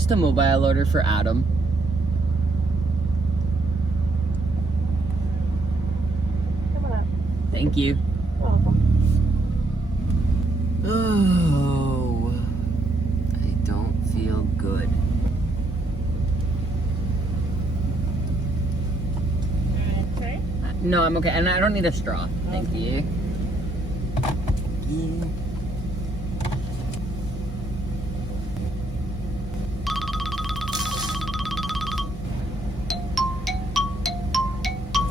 Just a mobile order for Adam. Come on up. Thank you. You're welcome. Oh, I don't feel good. Okay. No, I'm okay, and I don't need a straw. Thank you.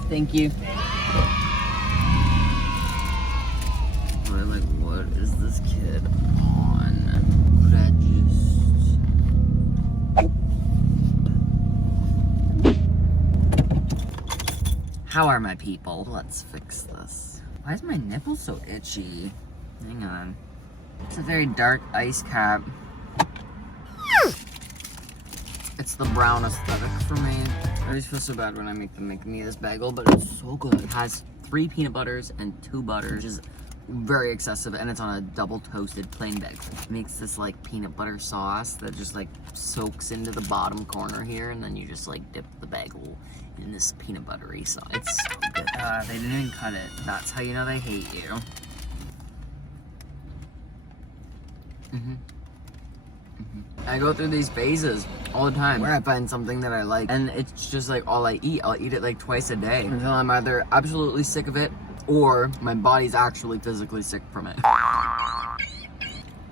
Thank you. I'm like, what is this kid on? Could I just... How are my people? Let's fix this. Why is my nipple so itchy? Hang on. It's a very dark ice cap. It's the brown aesthetic for me. I always feel so bad when I make them make me this bagel, but it's so good. It has 3 peanut butters and 2 butters, which is very excessive, and it's on a double toasted plain bagel. It makes this like peanut butter sauce that just like soaks into the bottom corner here, and then you just like dip the bagel in this peanut buttery sauce. It's so good. They didn't even cut it. That's how you know they hate you. I go through these phases all the time where I find something that I like, and it's just like all I eat. I'll eat it like twice a day until I'm either absolutely sick of it or my body's actually physically sick from it. I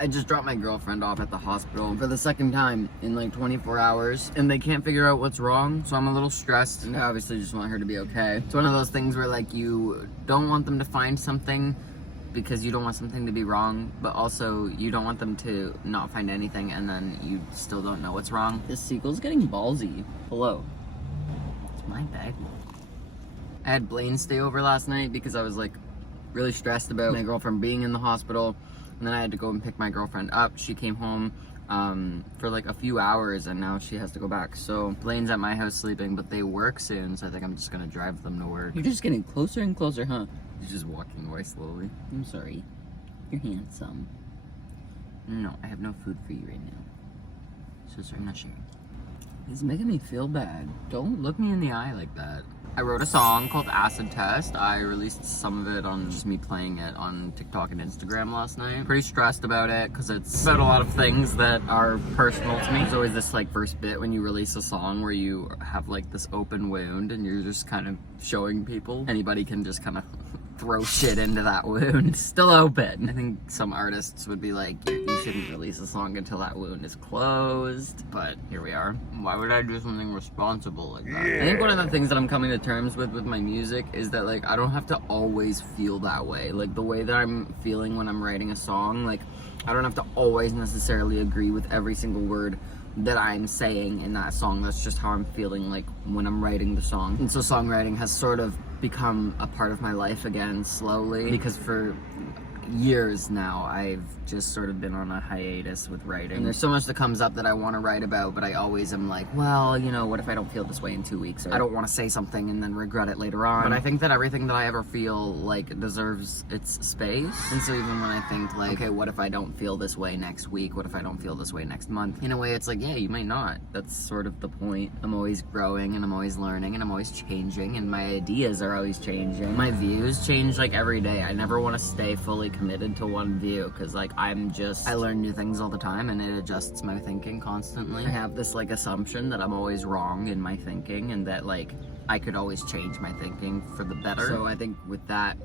just dropped my girlfriend off at the hospital for the 2nd time in like 24 hours, and they can't figure out what's wrong, so I'm a little stressed, and I obviously just want her to be okay. It's one of those things where like you don't want them to find something because you don't want something to be wrong, but also you don't want them to not find anything and then you still don't know what's wrong. This seagull's getting ballsy. Hello. It's my bag. I had Blaine stay over last night because I was like really stressed about my girlfriend being in the hospital, and then I had to go and pick my girlfriend up. She came home for like a few hours, and now she has to go back. So Blaine's at my house sleeping, but they work soon, so I think I'm just gonna drive them to work. You're just getting closer and closer, huh? He's just walking away slowly. I'm sorry. You're handsome. No, I have no food for you right now. So sorry, I'm not sharing. It's making me feel bad. Don't look me in the eye like that. I wrote a song called Acid Test. I released some of it on just me playing it on TikTok and Instagram last night. Pretty stressed about it because it's about a lot of things that are personal to me. There's always this like first bit when you release a song where you have like this open wound and you're just kind of showing people. Anybody can just kind of throw shit into that wound. It's still open. I think some artists would be like, you shouldn't release a song until that wound is closed, but here we are. Why would I do something responsible like that? I think one of the things that I'm coming to terms with my music is that like I don't have to always feel that way. Like the way that I'm feeling when I'm writing a song, like I don't have to always necessarily agree with every single word that I'm saying in that song. That's just how I'm feeling like when I'm writing the song. And so songwriting has sort of become a part of my life again slowly, because for years now I've just sort of been on a hiatus with writing, and there's so much that comes up that I want to write about, but I always am like, well, you know, what if I don't feel this way in 2 weeks, or I don't want to say something and then regret it later on. But I think that everything that I ever feel like deserves its space, and so even when I think like, okay, what if I don't feel this way next week, what if I don't feel this way next month, in a way it's like, yeah, you might not. That's sort of the point. I'm always growing and I'm always learning and I'm always changing, and my ideas are always changing. My views change like every day. I never want to stay fully committed to one view, because like I learn new things all the time and it adjusts my thinking constantly. I have this like assumption that I'm always wrong in my thinking, and that like I could always change my thinking for the better. So I think with that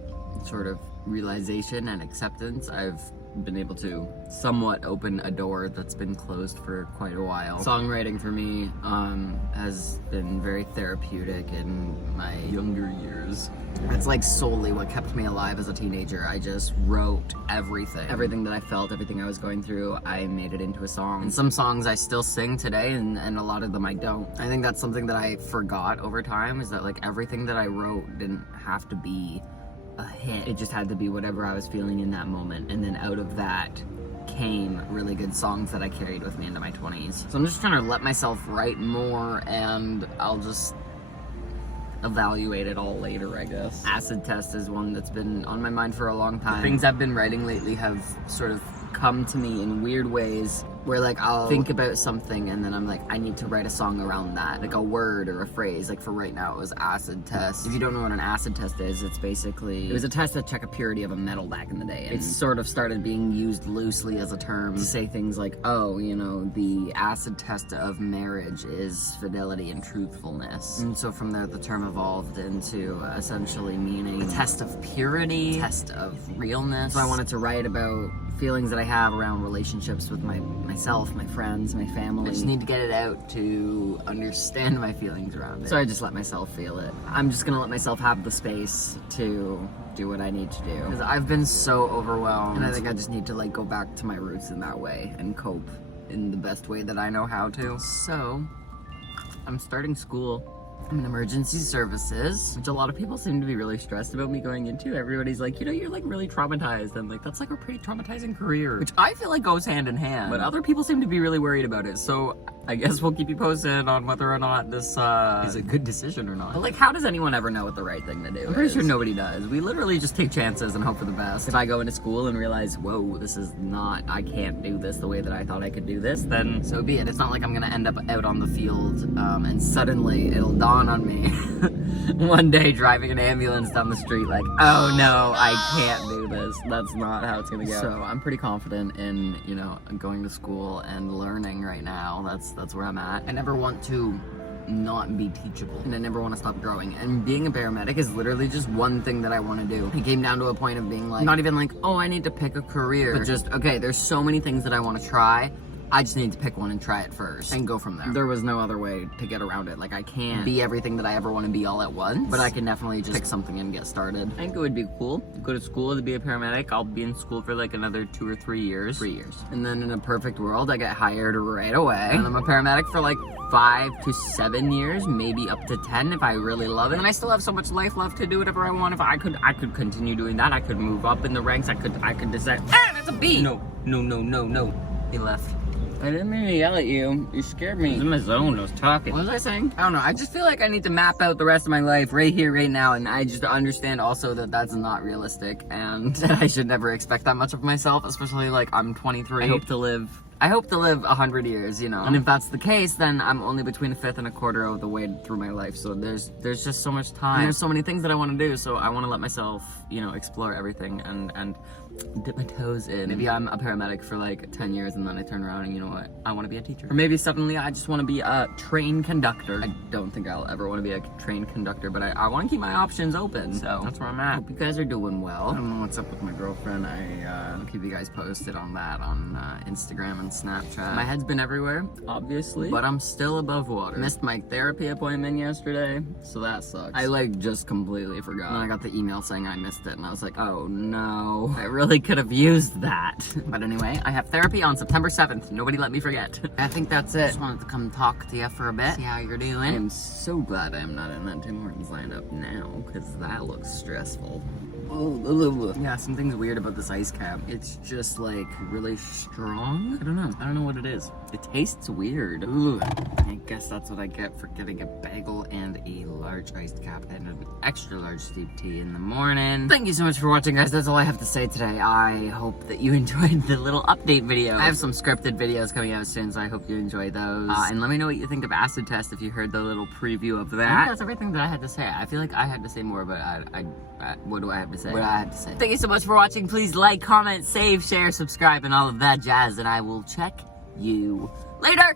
sort of realization and acceptance, I've been able to somewhat open a door that's been closed for quite a while. Songwriting for me has been very therapeutic in my younger years. It's like solely what kept me alive as a teenager. I just wrote everything that I felt, everything I was going through, I made it into a song. And some songs I still sing today, and a lot of them I don't. I think that's something that I forgot over time, is that like everything that I wrote didn't have to be a hit. It just had to be whatever I was feeling in that moment, and then out of that came really good songs that I carried with me into my 20s. So I'm just trying to let myself write more, and I'll just evaluate it all later, I guess. Acid Test is one that's been on my mind for a long time. The things I've been writing lately have sort of come to me in weird ways where like I'll think about something and then I'm like, I need to write a song around that, like a word or a phrase. Like for right now it was acid test. If you don't know what an acid test is, it's basically, it was a test to check a purity of a metal back in the day, and it sort of started being used loosely as a term to say things like, oh, you know, the acid test of marriage is fidelity and truthfulness. And so from there the term evolved into essentially meaning a test of purity, test of realness. So I wanted to write about feelings that I have around relationships with myself, my friends, my family. I just need to get it out to understand my feelings around it. So I just let myself feel it. I'm just gonna let myself have the space to do what I need to do. Because I've been so overwhelmed, and I think I just need to like go back to my roots in that way and cope in the best way that I know how to. So, I'm starting school. I'm in emergency services, which a lot of people seem to be really stressed about me going into. Everybody's like, you know, you're like really traumatized, and like that's like a pretty traumatizing career, which I feel like goes hand in hand, but other people seem to be really worried about it. So I guess we'll keep you posted on whether or not this is a good decision or not. But like, how does anyone ever know what the right thing to do? I'm pretty sure nobody does. We literally just take chances and hope for the best. If I go into school and realize, whoa, this is not, I can't do this the way that I thought I could do this, then so be it. It's not like I'm gonna end up out on the field and suddenly it'll dawn on me one day driving an ambulance down the street like, oh no, I can't do this. That's not how it's gonna go. So I'm pretty confident in, you know, going to school and learning right now. That's where I'm at. I never want to not be teachable, and I never want to stop growing, and being a paramedic is literally just one thing that I want to do. It came down to a point of being like, not even like, oh, I need to pick a career, but just, okay, there's so many things that I want to try. I just need to pick one and try it first and go from there. There was no other way to get around it. Like, I can't be everything that I ever want to be all at once, but I can definitely just pick something and get started. I think it would be cool to go to school to be a paramedic. I'll be in school for like another 2 or 3 years. 3 years. And then in a perfect world, I get hired right away. And I'm a paramedic for like 5 to 7 years, maybe up to 10 if I really love it. And I still have so much life left to do whatever I want. If I could continue doing that. I could move up in the ranks. I could decide, that's a B. No. He left. I didn't mean to yell at you. You scared me. I was in my zone. I was talking. What was I saying? I don't know. I just feel like I need to map out the rest of my life right here, right now. And I just understand also that that's not realistic. And that I should never expect that much of myself. Especially like I'm 23. I hope to live 100 years, you know. And if that's the case, then I'm only between a fifth and a quarter of the way through my life. So there's just so much time. And there's so many things that I want to do. So I want to let myself, you know, explore everything and dip my toes in. Maybe I'm a paramedic for like 10 years and then I turn around and you know what? I want to be a teacher. Or maybe suddenly I just want to be a train conductor. I don't think I'll ever want to be a train conductor, but I want to keep my options open. So that's where I'm at. Hope you guys are doing well. I don't know what's up with my girlfriend. I'll keep you guys posted on that on Instagram and Snapchat. My head's been everywhere, obviously, but I'm still above water. Missed my therapy appointment yesterday, so that sucks. I like just completely forgot. And I got the email saying I missed it, and I was like, oh no, I really could have used that. But anyway, I have therapy on September 7th. Nobody let me forget. I think that's it. Just wanted to come talk to you for a bit, see how you're doing. I am so glad I'm not in that Tim Hortons lineup now, because that looks stressful. Yeah, something's weird about this ice cap. It's just like really strong. I don't know what it is. It tastes weird. Ooh. I guess that's what I get for getting a bagel and a large iced cap and an extra large steep tea in the morning. Thank you so much for watching, guys. That's all I have to say today. I hope that you enjoyed the little update video. I have some scripted videos coming out soon, so I hope you enjoy those. And let me know what you think of acid test if you heard the little preview of that. I think that's everything that I had to say. I feel like I had to say more, but what do I have to say? What I had to say. Thank you so much for watching. Please like, comment, save, share, subscribe, and all of that jazz, and I will check you later.